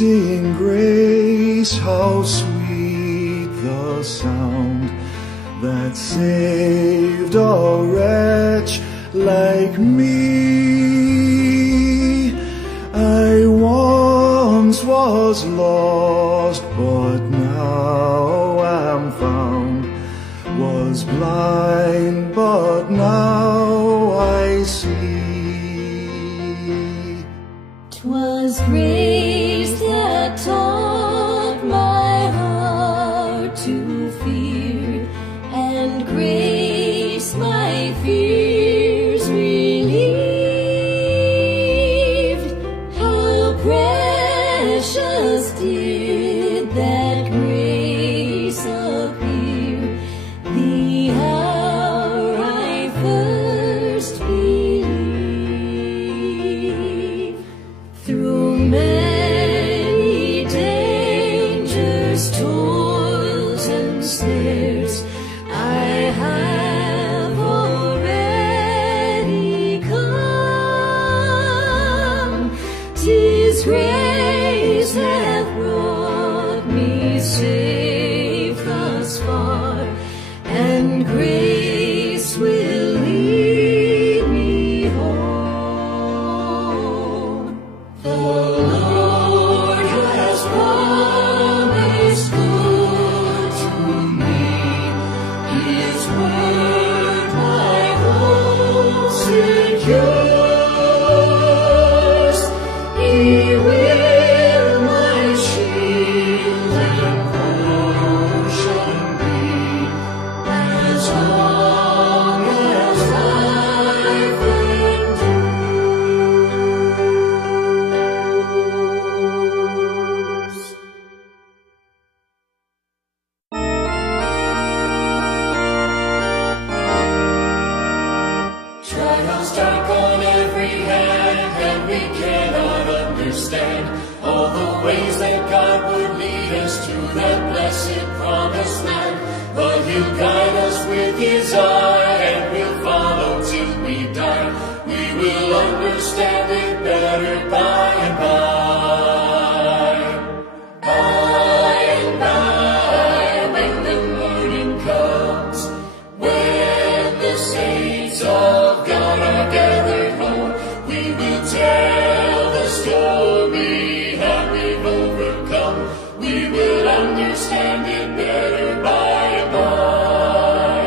Amazing grace, how sweet the sound that saved a wretch like me. I once was lost, but now am found, was blind, but now I see. 'Twas grace that taught my heart to fear, and grace my fears relieved. How precious did that grace appear, the hour I first believed. Through many dangers, toils, and snares, I have already come. 'Tis grace hath brought me safe thus far, and grace will lead me home. The Lord has promised good to me, His word my hope secures. He will my shield and portion be, as long as life endures. Trials dark on every hand, and we cannot understand all the ways that God would lead us to that blessed promised land. But He'll guide us with His eye, and we'll follow till we die. We will understand it better by and by. By and by, when the morning comes, when the saints of God are gathered home, we will tell the story how we've overcome. We will understand it better by and by.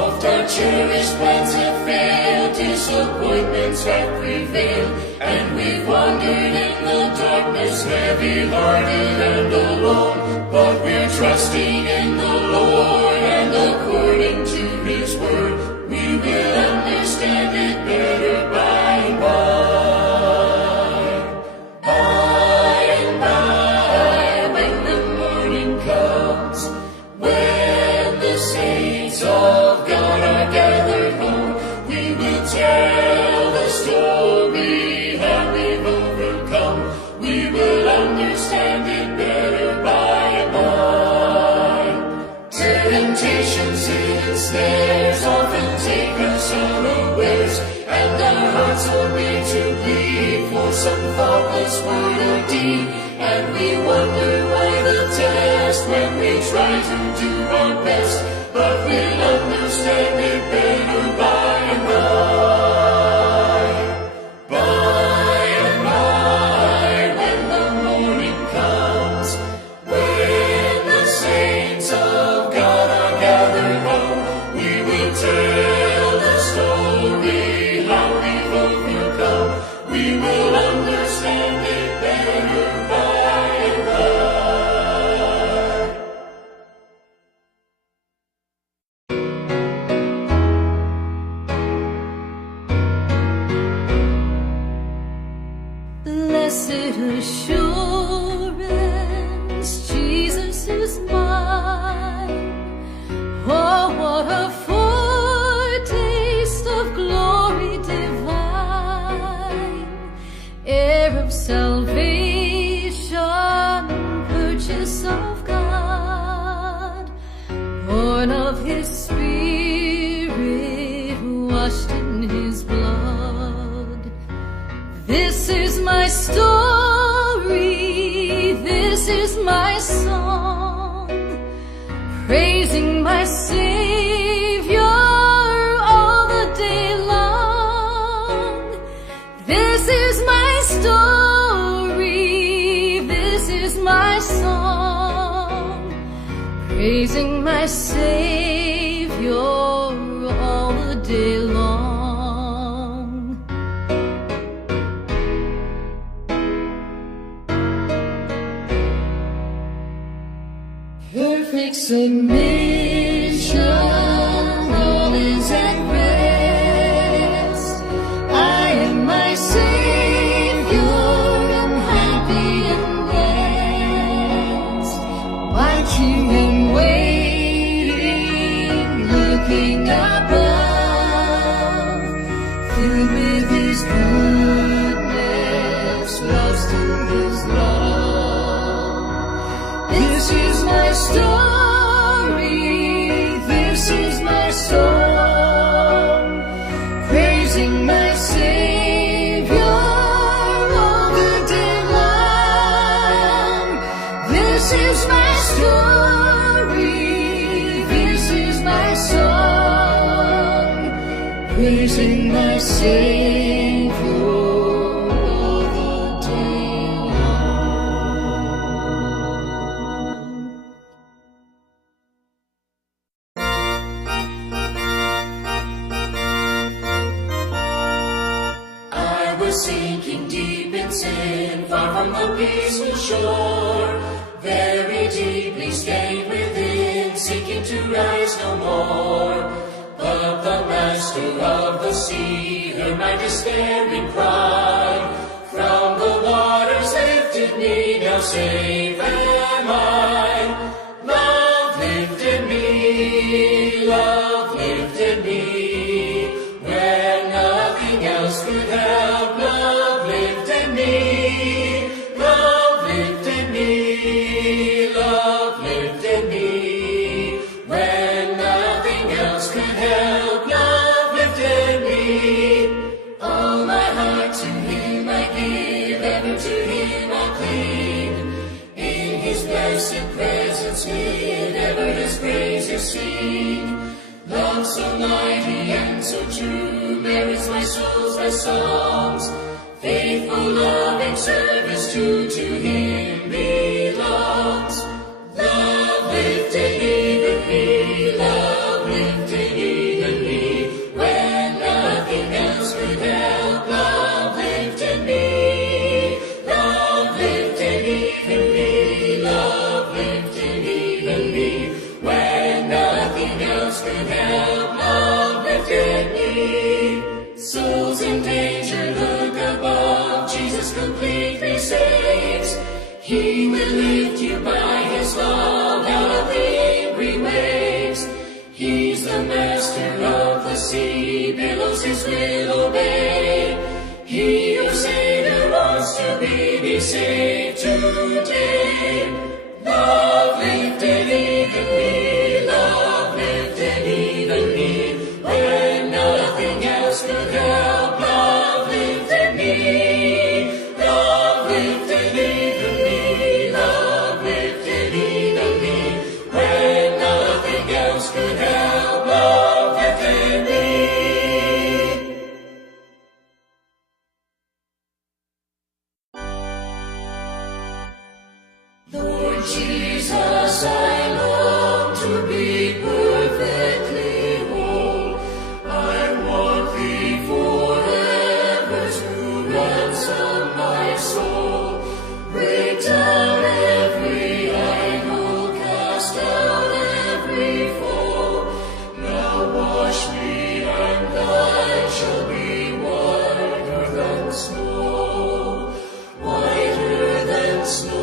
Oft our cherished plans have failed, disappointments have prevailed, and we've wandered in the darkness, heavy-hearted and alone. But we're trusting in the Lord, and according to His word, we will understand it better by and by. By and by, when the morning comes, when the saints of God are gathered home, we will tell the story how we've overcome. We will understand it better by and by. Temptations, hidden snares often take us unawares, and our hearts are made to bleed for some thoughtless word or deed. And we wonder why the test, when we try to do our best, but we'll understand it better by and by. By and by, when the morning comes, when the saints of God are gathered home, we will tell the story how we've overcome. We will understand it better by and by. Blessed assurance, Jesus is mine. Oh, what a foretaste of glory divine, heir of salvation, purchase of God, born of His Spirit, washed in His blood. This is my story, my Savior all the day long. This is my story, this is my song, praising my Savior all the day long. Perfect submission, all is at rest. I am my Savior, I'm happy and blessed, watching and waiting, looking above, filled with His goodness, lost in His love. This is my story, this is my song, praising my Savior all the day long. This is my story, this is my song, praising my Savior all the day long. I was sinking deep in sin, far from the peaceful shore, very deeply stained within, seeking to rise no more. But the Master of the sea heard my despairing cry, from the waters lifted me, now safe am I. Love lifted me, love lifted me, when nothing else could help. Love lifted me, love lifted me, love lifted me, when nothing else could help. Love lifted me. All my heart to Him I give, ever to Him I cling. In His blessed presence hid, ever His praises sing. Love so mighty and so true merits my soul's best songs. Faithful, loving service to Him belongs. Love lifted even me, love lifted even me, when nothing else could help. Love lifted me, love lifted even me, love lifted even me, when nothing else could help. Love lifted me. Souls in danger look above, Jesus completely saves. He will lift you by His love out of the angry waves. He's the Master of the sea, billows His will obey. He who Savior wants to be saved today. Love lifted even me, love lifted even me, when nothing else could help. Love lifted me, love lifted even me, love lifted even me, when nothing else could help. Love lifted me. Lord Jesus, I long to be perfectly whole. I want Thee forever to ransom my soul. Break down every idol, cast out every foe. Now wash me, and I shall be whiter than snow, whiter than snow.